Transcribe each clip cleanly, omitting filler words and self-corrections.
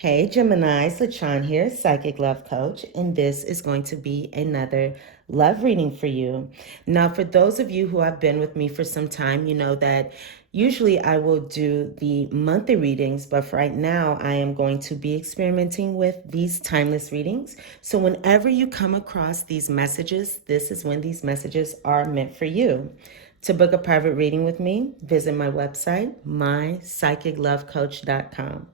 Hey Gemini, Lachan here, Psychic Love Coach, and this is going to be another love reading for you. Now, for those of you who have been with me for some time, you know that usually I will do the monthly readings, but for right now, I am going to be experimenting with these timeless readings. So whenever you come across these messages, this is when these messages are meant for you. To book a private reading with me, visit my website, mypsychiclovecoach.com.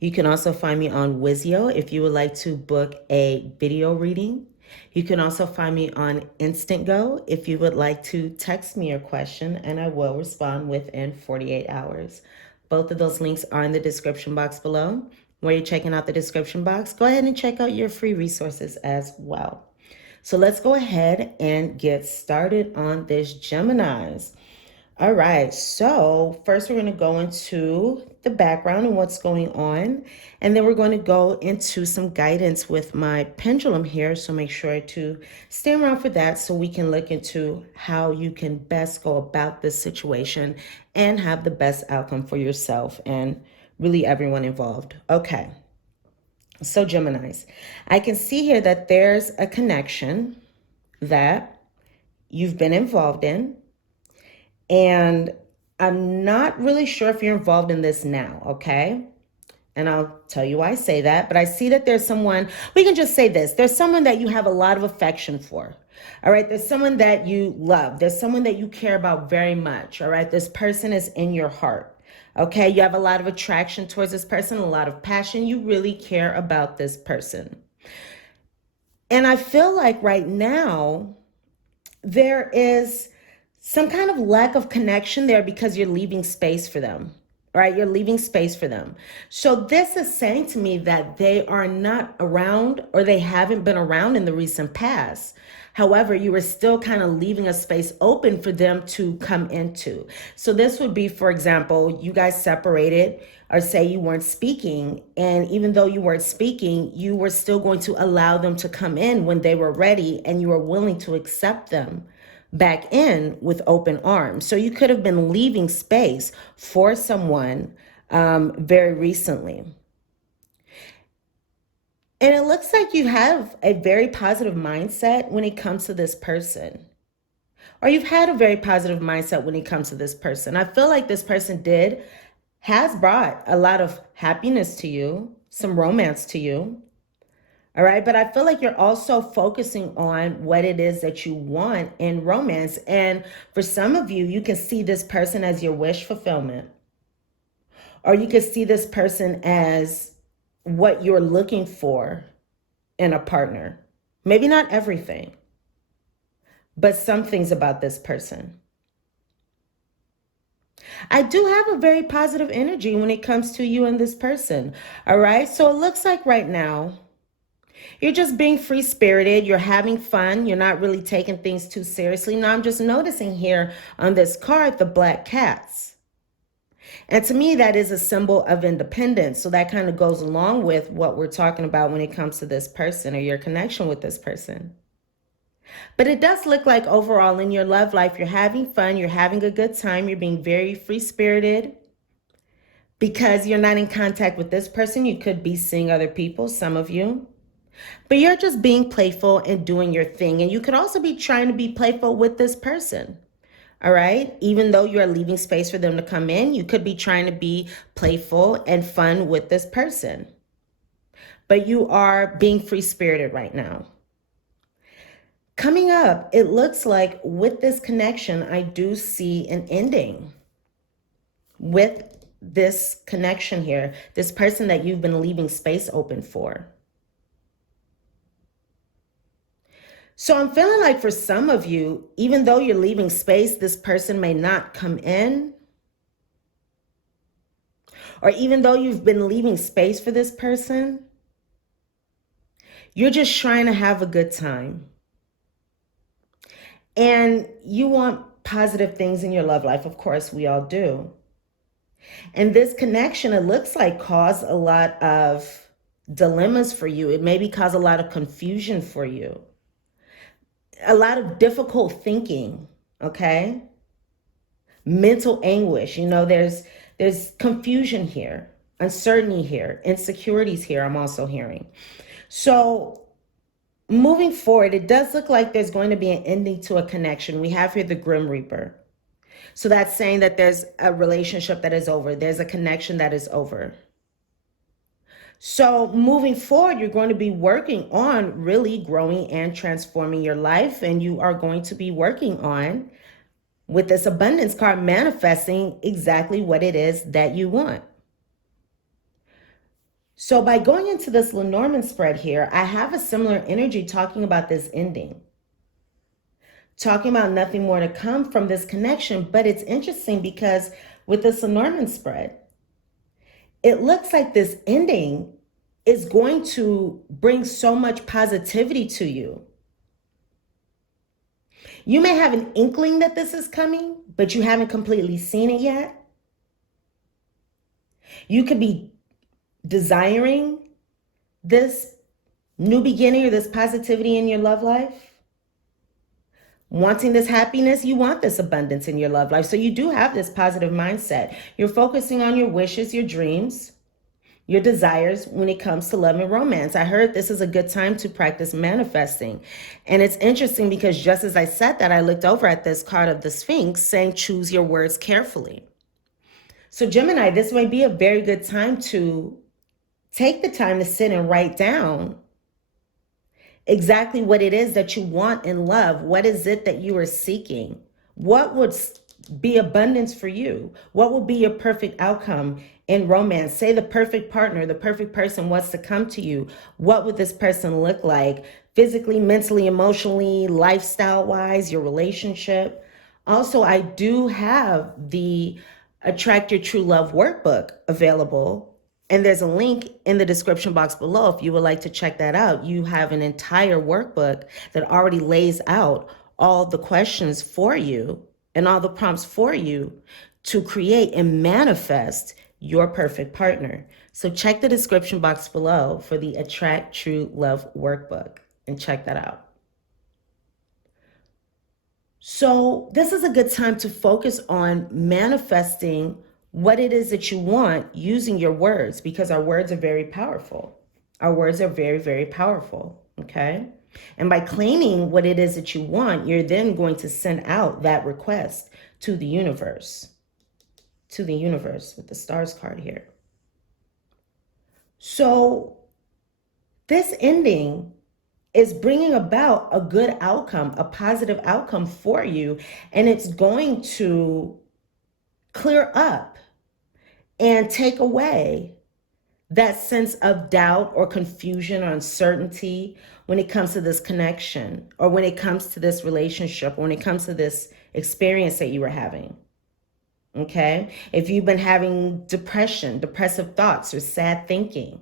You can also find me on Wizio if you would like to book a video reading. You can also find me on Instant Go if you would like to text me your question, and I will respond within 48 hours. Both of those links are in the description box below. While you're checking out the description box, go ahead and check out your free resources as well. So let's go ahead and get started on this, Geminis. All right, so first we're going to go into the background and what's going on, and then we're going to go into some guidance with my pendulum here, so make sure to stay around for that so we can look into how you can best go about this situation and have the best outcome for yourself and really everyone involved. Okay, so Geminis, I can see here that there's a connection that you've been involved in. And I'm not really sure if you're involved in this now, okay? And I'll tell you why I say that. But I see that there's someone, we can just say this. There's someone that you have a lot of affection for, all right? There's someone that you love. There's someone that you care about very much, all right? This person is in your heart, okay? You have a lot of attraction towards this person, a lot of passion. You really care about this person. And I feel like right now, there is some kind of lack of connection there because you're leaving space for them, right? You're leaving space for them. So this is saying to me that they are not around or they haven't been around in the recent past. However, you were still kind of leaving a space open for them to come into. So this would be, for example, you guys separated, or say you weren't speaking. And even though you weren't speaking, you were still going to allow them to come in when they were ready, and you were willing to accept them back in with open arms. So you could have been leaving space for someone very recently. And it looks like you have a very positive mindset when it comes to this person. Or you've had a very positive mindset when it comes to this person. I feel like this person has brought a lot of happiness to you, some romance to you. All right. But I feel like you're also focusing on what it is that you want in romance. And for some of you, you can see this person as your wish fulfillment, or you can see this person as what you're looking for in a partner. Maybe not everything, but some things about this person. I do have a very positive energy when it comes to you and this person. All right. So it looks like right now, you're just being free-spirited. You're having fun. You're not really taking things too seriously. Now, I'm just noticing here on this card, the black cats. And to me, that is a symbol of independence. So that kind of goes along with what we're talking about when it comes to this person or your connection with this person. But it does look like overall in your love life, you're having fun. You're having a good time. You're being very free-spirited. Because you're not in contact with this person, you could be seeing other people, some of you. But you're just being playful and doing your thing. And you could also be trying to be playful with this person. All right. Even though you're leaving space for them to come in, you could be trying to be playful and fun with this person. But you are being free-spirited right now. Coming up, it looks like with this connection, I do see an ending with this connection here, this person that you've been leaving space open for. So I'm feeling like for some of you, even though you're leaving space, this person may not come in. Or even though you've been leaving space for this person, you're just trying to have a good time. And you want positive things in your love life. Of course, we all do. And this connection, it looks like, caused a lot of dilemmas for you. It maybe caused a lot of confusion for you. A lot of difficult thinking, okay? Mental anguish, there's confusion here, uncertainty here, insecurities here, I'm also hearing. So moving forward, it does look like there's going to be an ending to a connection. We have here the Grim Reaper. So that's saying that there's a relationship that is over. There's a connection that is over. So moving forward, you're going to be working on really growing and transforming your life. And you are going to be working on, with this abundance card, manifesting exactly what it is that you want. So by going into this Lenormand spread here, I have a similar energy talking about this ending. Talking about nothing more to come from this connection. But it's interesting because with this Lenormand spread, it looks like this ending is going to bring so much positivity to you. You may have an inkling that this is coming, but you haven't completely seen it yet. You could be desiring this new beginning or this positivity in your love life. Wanting this happiness, you want this abundance in your love life. So you do have this positive mindset. You're focusing on your wishes, your dreams, your desires when it comes to love and romance. I heard this is a good time to practice manifesting. And it's interesting because just as I said that, I looked over at this card of the Sphinx saying, choose your words carefully. So Gemini, this may be a very good time to take the time to sit and write down exactly what it is that you want in love. What is it that you are seeking? What would be abundance for you? What will be your perfect outcome in romance? Say the perfect partner, the perfect person wants to come to you. What would this person look like? Physically, mentally, emotionally, lifestyle-wise, your relationship. Also, I do have the Attract Your True Love workbook available. And there's a link in the description box below if you would like to check that out. You have an entire workbook that already lays out all the questions for you and all the prompts for you to create and manifest your perfect partner. So check the description box below for the Attract True Love workbook and check that out. So this is a good time to focus on manifesting what it is that you want using your words, because our words are very powerful. Our words are very, very powerful, okay? And by claiming what it is that you want, you're then going to send out that request to the universe with the stars card here. So this ending is bringing about a good outcome, a positive outcome for you, and it's going to clear up and take away that sense of doubt or confusion or uncertainty when it comes to this connection, or when it comes to this relationship, or when it comes to this experience that you were having. Okay? If you've been having depression, depressive thoughts, or sad thinking,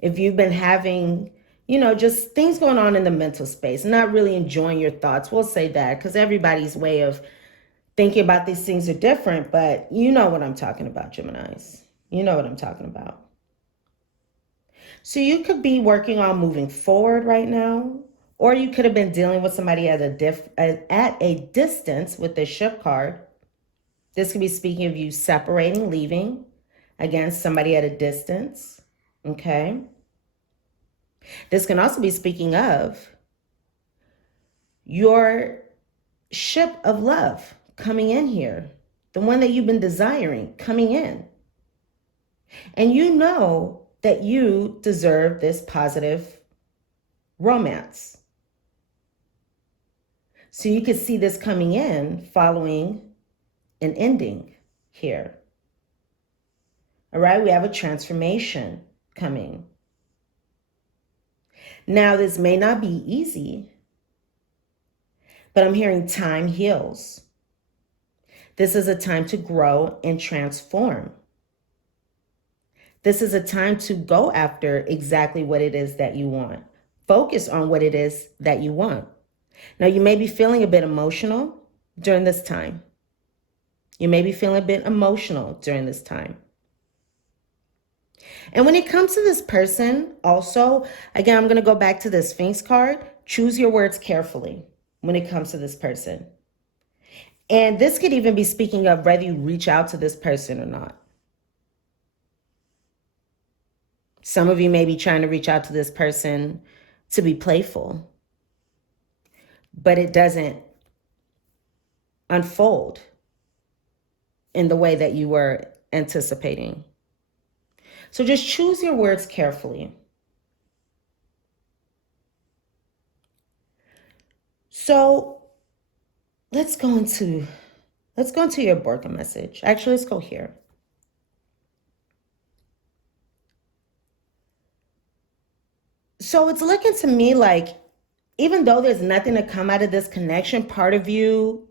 if you've been having, just things going on in the mental space, not really enjoying your thoughts, we'll say that, because everybody's way of thinking about these things are different, but you know what I'm talking about, Geminis. You know what I'm talking about. So you could be working on moving forward right now, or you could have been dealing with somebody at a distance with this ship card. This could be speaking of you separating, leaving, again, somebody at a distance, okay? This can also be speaking of your ship of love coming in here, the one that you've been desiring coming in. And you know that you deserve this positive romance. So you can see this coming in following an ending here. All right, we have a transformation coming. Now, this may not be easy, but I'm hearing time heals. This is a time to grow and transform. This is a time to go after exactly what it is that you want. Focus on what it is that you want. Now, you may be feeling a bit emotional during this time. You may be feeling a bit emotional during this time. And when it comes to this person, also, again, I'm going to go back to the Sphinx card. Choose your words carefully when it comes to this person. And this could even be speaking of whether you reach out to this person or not. Some of you may be trying to reach out to this person to be playful, but it doesn't unfold in the way that you were anticipating. So just choose your words carefully. So let's go into your birth message. Actually, let's go here. So it's looking to me like, even though there's nothing to come out of this connection, part of you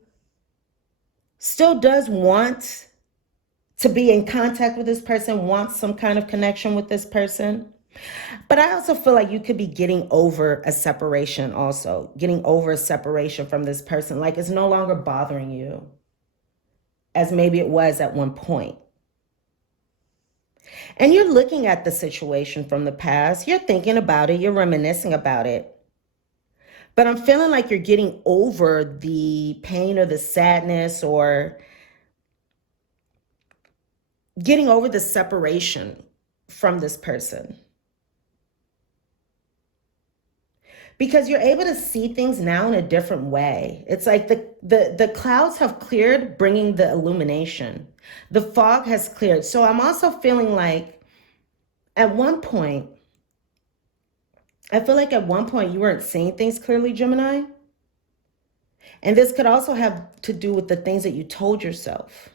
still does want to be in contact with this person, wants some kind of connection with this person. But I also feel like you could be getting over a separation also, getting over a separation from this person. Like it's no longer bothering you as maybe it was at one point. And you're looking at the situation from the past. You're thinking about it. You're reminiscing about it. But I'm feeling like you're getting over the pain or the sadness or getting over the separation from this person. Because you're able to see things now in a different way. It's like the clouds have cleared, bringing the illumination. The fog has cleared. So I'm also feeling like at one point, I feel like at one point you weren't seeing things clearly, Gemini. And this could also have to do with the things that you told yourself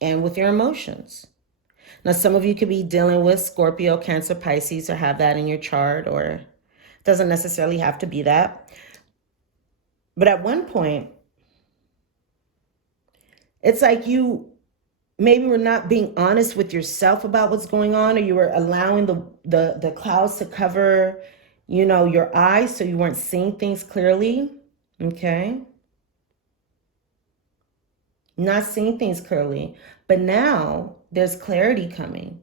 and with your emotions. Now, some of you could be dealing with Scorpio, Cancer, Pisces, or have that in your chart, or it doesn't necessarily have to be that. But at one point, it's like you maybe were not being honest with yourself about what's going on, or you were allowing the clouds to cover, your eyes, so you weren't seeing things clearly, okay? Not seeing things clearly. But now there's clarity coming.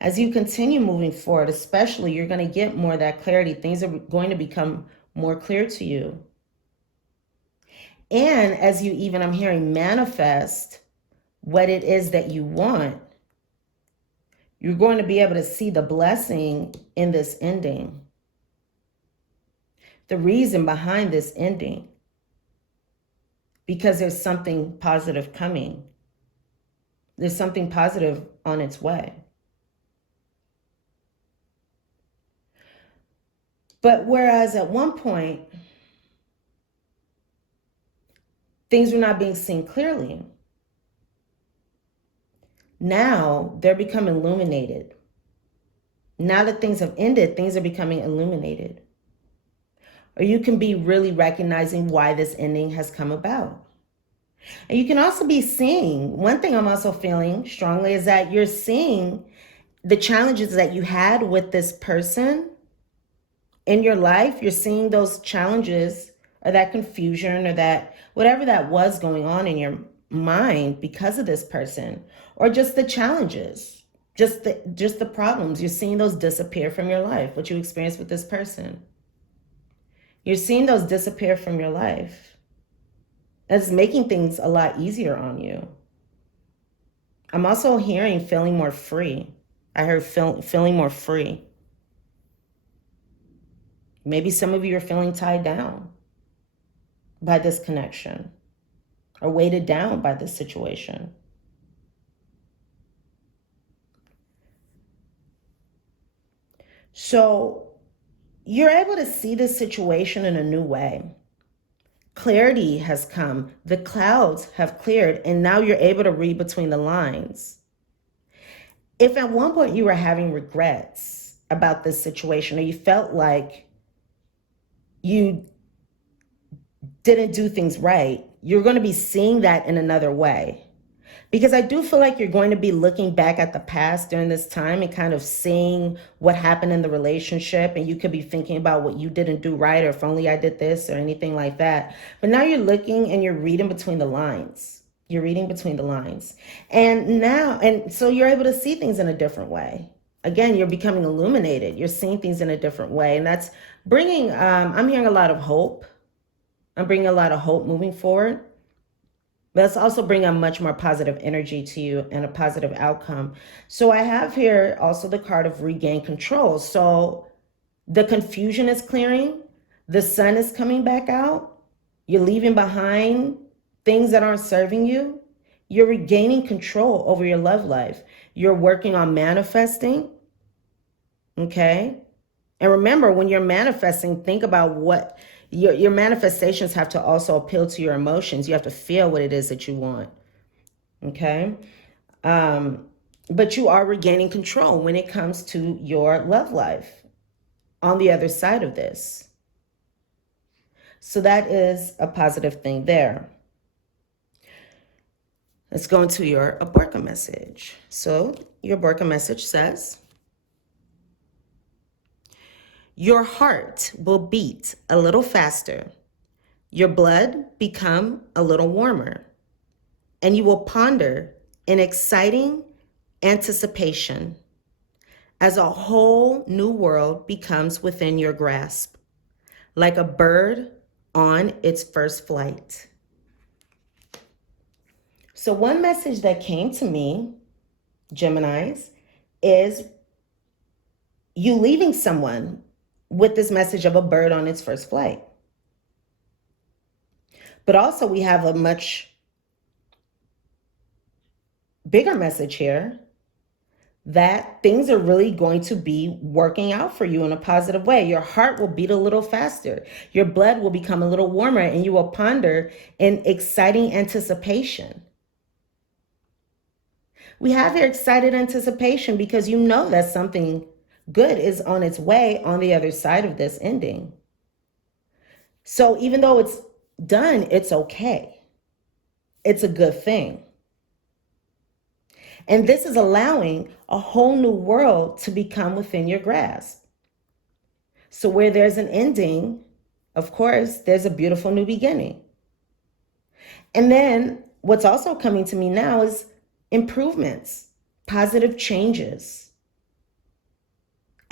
As you continue moving forward, especially, you're going to get more of that clarity. Things are going to become more clear to you. And as you even, I'm hearing, manifest what it is that you want, you're going to be able to see the blessing in this ending. The reason behind this ending. Because there's something positive coming. There's something positive on its way. But whereas at one point, things were not being seen clearly, now they're becoming illuminated. Now that things have ended, things are becoming illuminated. Or you can be really recognizing why this ending has come about. And you can also be seeing, one thing I'm also feeling strongly is that you're seeing the challenges that you had with this person in your life. You're seeing those challenges or that confusion or that whatever that was going on in your mind because of this person, or just the challenges, just the problems. You're seeing those disappear from your life, what you experienced with this person. You're seeing those disappear from your life. It's making things a lot easier on you. I'm also hearing feeling more free. I heard feeling more free. Maybe some of you are feeling tied down by this connection or weighted down by this situation. So you're able to see this situation in a new way. Clarity has come. The clouds have cleared, and now you're able to read between the lines. If at one point you were having regrets about this situation, or you felt like you didn't do things right, you're going to be seeing that in another way. Because I do feel like you're going to be looking back at the past during this time and kind of seeing what happened in the relationship. And you could be thinking about what you didn't do right, or if only I did this or anything like that. But now you're looking and you're reading between the lines. You're reading between the lines. And so you're able to see things in a different way. Again, you're becoming illuminated. You're seeing things in a different way. And that's bringing, I'm hearing a lot of hope. I'm bringing a lot of hope moving forward. Let's also bring a much more positive energy to you and a positive outcome. So I have here also the card of regain control. So the confusion is clearing. The sun is coming back out. You're leaving behind things that aren't serving you. You're regaining control over your love life. You're working on manifesting. Okay. And remember, when you're manifesting, think about what your manifestations have to also appeal to your emotions. You have to feel what it is that you want. Okay. But you are regaining control when it comes to your love life on the other side of this. So that is a positive thing there. Let's go into your Aborca message. So your Aborca message says, your heart will beat a little faster, your blood become a little warmer, and you will ponder in exciting anticipation as a whole new world becomes within your grasp, like a bird on its first flight. So one message that came to me, Geminis, is you leaving someone with this message of a bird on its first flight. But also we have a much bigger message here that things are really going to be working out for you in a positive way. Your heart will beat a little faster. Your blood will become a little warmer, and you will ponder in exciting anticipation. We have here excited anticipation because you know that something good is on its way on the other side of this ending. So even though it's done, it's okay. It's a good thing. And this is allowing a whole new world to become within your grasp. So where there's an ending, of course, there's a beautiful new beginning. And then what's also coming to me now is improvements, positive changes.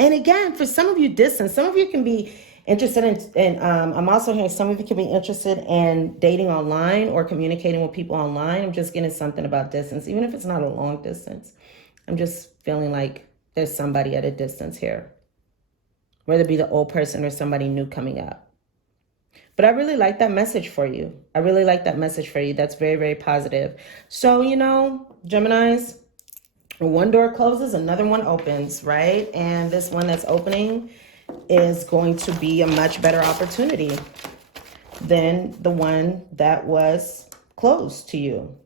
And again, for some of you distance, some of you can be interested in I'm also hearing some of you can be interested in dating online or communicating with people online. I'm just getting something about distance, even if it's not a long distance. I'm just feeling like there's somebody at a distance here, whether it be the old person or somebody new coming up. But I really like that message for you. I really like that message for you. That's very, very positive. So, you know, Geminis, one door closes, another one opens, right? And this one that's opening is going to be a much better opportunity than the one that was closed to you.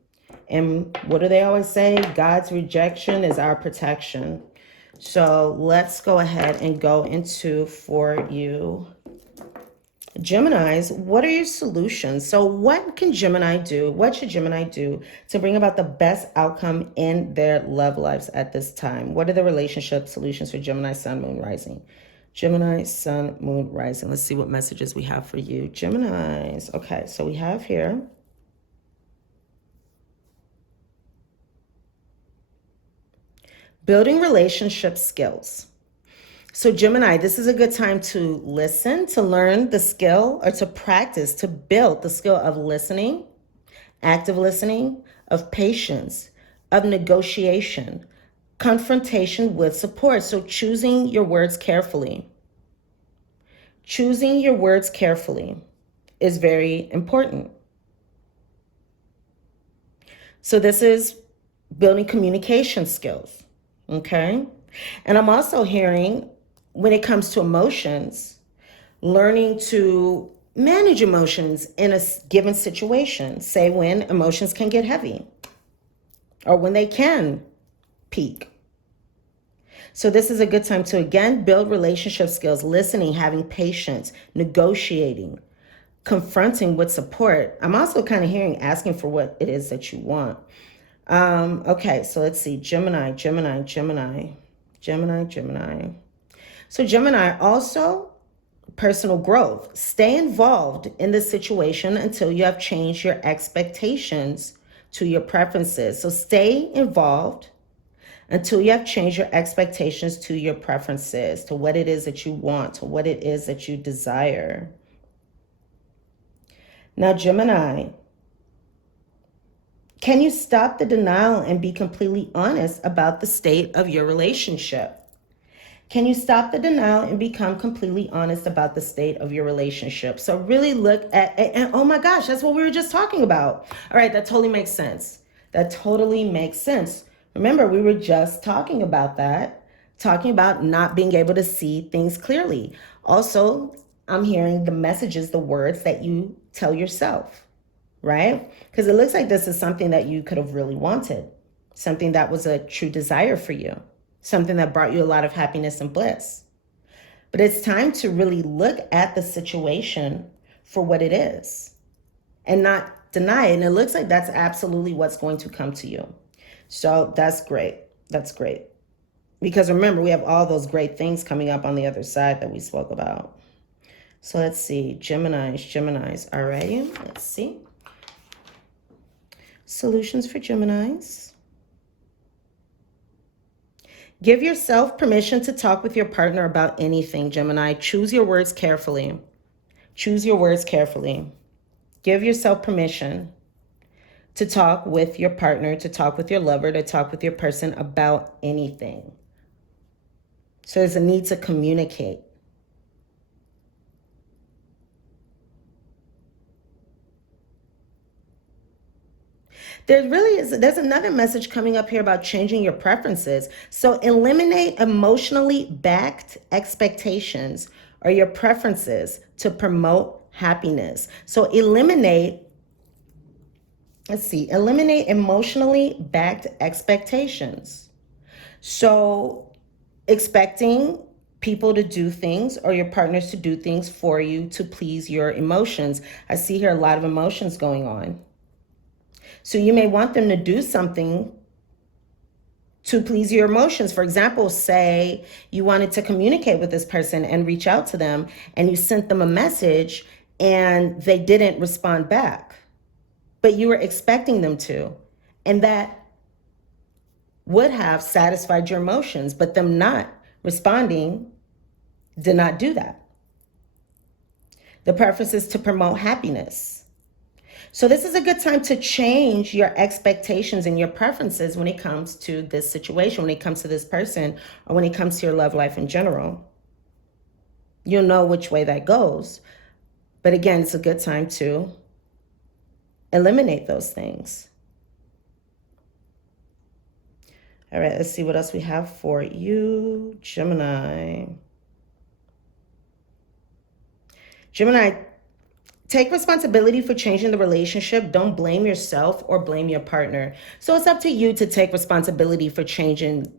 And what do they always say? God's rejection is our protection. So let's go ahead and go into for you, Geminis, what are your solutions? So what can Gemini do? What should Gemini do to bring about the best outcome in their love lives at this time? What are the relationship solutions for Gemini, Sun, Moon, Rising? Gemini, Sun, Moon, Rising. Let's see what messages we have for you. Geminis. Okay, so we have here building relationship skills. So Gemini, this is a good time to listen, to learn the skill, or to practice, to build the skill of listening, active listening, of patience, of negotiation, confrontation with support. So choosing your words carefully. Choosing your words carefully is very important. So this is building communication skills, okay? And I'm also hearing, when it comes to emotions, learning to manage emotions in a given situation. Say when emotions can get heavy or when they can peak. So this is a good time to, again, build relationship skills, listening, having patience, negotiating, confronting with support. I'm also kind of hearing asking for what it is that you want. Okay, so let's see. Gemini. So Gemini, also personal growth. Stay involved in the situation until you have changed your expectations to your preferences. So stay involved until you have changed your expectations to your preferences, to what it is that you want, to what it is that you desire. Now, Gemini, Can you stop the denial and be completely honest about the state of your relationship? Can you stop the denial and become completely honest about the state of your relationship? So really look at, and oh my gosh, that's what we were just talking about. All right, that totally makes sense. That totally makes sense. Remember, we were just talking about that, talking about not being able to see things clearly. Also, I'm hearing the messages, the words that you tell yourself, right? Because it looks like this is something that you could have really wanted, something that was a true desire for you, something that brought you a lot of happiness and bliss. But it's time to really look at the situation for what it is and not deny it. And it looks like that's absolutely what's going to come to you. So that's great. That's great. Because remember, we have all those great things coming up on the other side that we spoke about. So let's see. Geminis. All right. Let's see. Solutions for Geminis. Give yourself permission to talk with your partner about anything, Gemini. Choose your words carefully. Choose your words carefully. Give yourself permission to talk with your partner, to talk with your lover, to talk with your person about anything. So there's a need to communicate. There's another message coming up here about changing your preferences. So eliminate emotionally backed expectations or your preferences to promote happiness. So eliminate emotionally backed expectations. So expecting people to do things or your partners to do things for you to please your emotions. I see here a lot of emotions going on. So you may want them to do something to please your emotions. For example, say you wanted to communicate with this person and reach out to them and you sent them a message and they didn't respond back, but you were expecting them to. And that would have satisfied your emotions, but them not responding did not do that. The purpose is to promote happiness. So this is a good time to change your expectations and your preferences when it comes to this situation, when it comes to this person, or when it comes to your love life in general. You'll know which way that goes. But again, it's a good time to eliminate those things. All right, let's see what else we have for you, Gemini. Gemini, take responsibility for changing the relationship. Don't blame yourself or blame your partner. So it's up to you to take responsibility for changing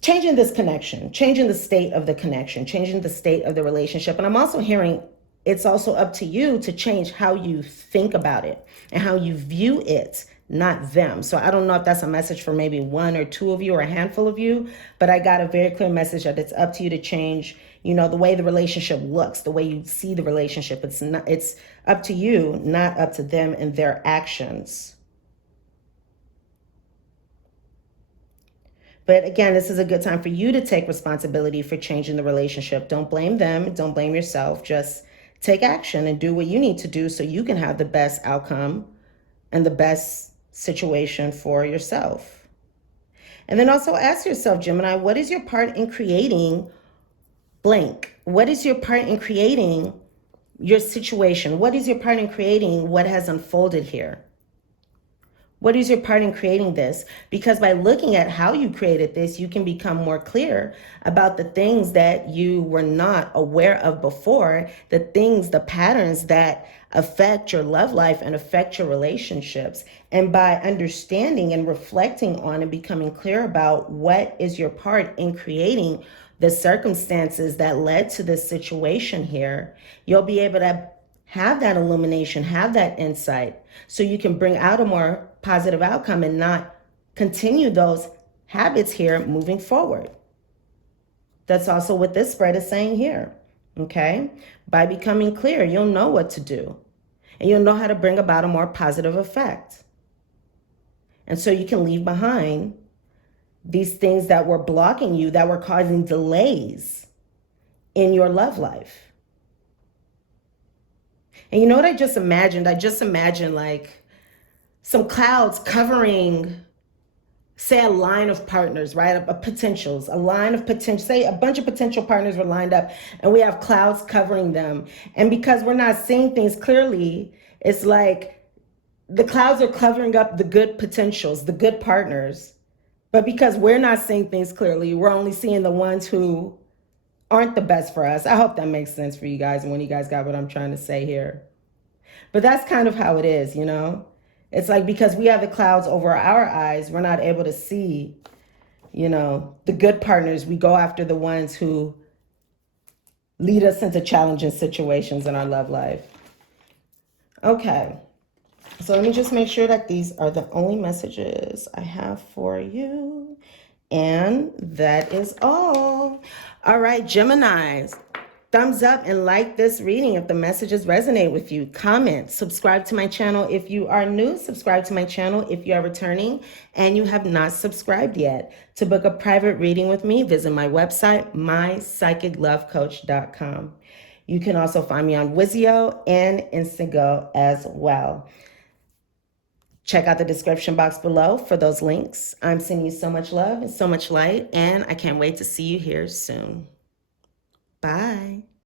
changing this connection, changing the state of the connection, changing the state of the relationship. And I'm also hearing it's also up to you to change how you think about it and how you view it, not them. So I don't know if that's a message for maybe one or two of you or a handful of you, but I got a very clear message that it's up to you to change, the way the relationship looks, the way you see the relationship. It's up to you, not up to them and their actions. But again, this is a good time for you to take responsibility for changing the relationship. Don't blame them. Don't blame yourself. Just take action and do what you need to do so you can have the best outcome and the best situation for yourself. And then also ask yourself, Gemini, what is your part in creating blank? What is your part in creating your situation? What is your part in creating what has unfolded here? What is your part in creating this? Because by looking at how you created this, you can become more clear about the things that you were not aware of before, the patterns that affect your love life and affect your relationships. And by understanding and reflecting on and becoming clear about what is your part in creating the circumstances that led to this situation here, you'll be able to have that illumination, have that insight, so you can bring out a more positive outcome and not continue those habits here moving forward. That's also what this spread is saying here, okay? By becoming clear, you'll know what to do, and you'll know how to bring about a more positive effect. And so you can leave behind these things that were blocking you, that were causing delays in your love life. And you know what I just imagined? I just imagined like some clouds covering, say, a line of partners, right? A potentials, a line of potential, say a bunch of potential partners were lined up and we have clouds covering them. And because we're not seeing things clearly, it's like the clouds are covering up the good potentials, the good partners. But because we're not seeing things clearly, we're only seeing the ones who aren't the best for us. I hope that makes sense for you guys and when you guys got what I'm trying to say here. But that's kind of how it is, you know? It's like because we have the clouds over our eyes, we're not able to see, you know, the good partners. We go after the ones who lead us into challenging situations in our love life. Okay. So let me just make sure that these are the only messages I have for you. And that is all. All right, Geminis. Thumbs up and like this reading if the messages resonate with you. Comment, subscribe to my channel if you are new, subscribe to my channel if you are returning and you have not subscribed yet. To book a private reading with me, visit my website, mypsychiclovecoach.com. You can also find me on Vizio and Instago as well. Check out the description box below for those links. I'm sending you so much love and so much light, and I can't wait to see you here soon. Bye.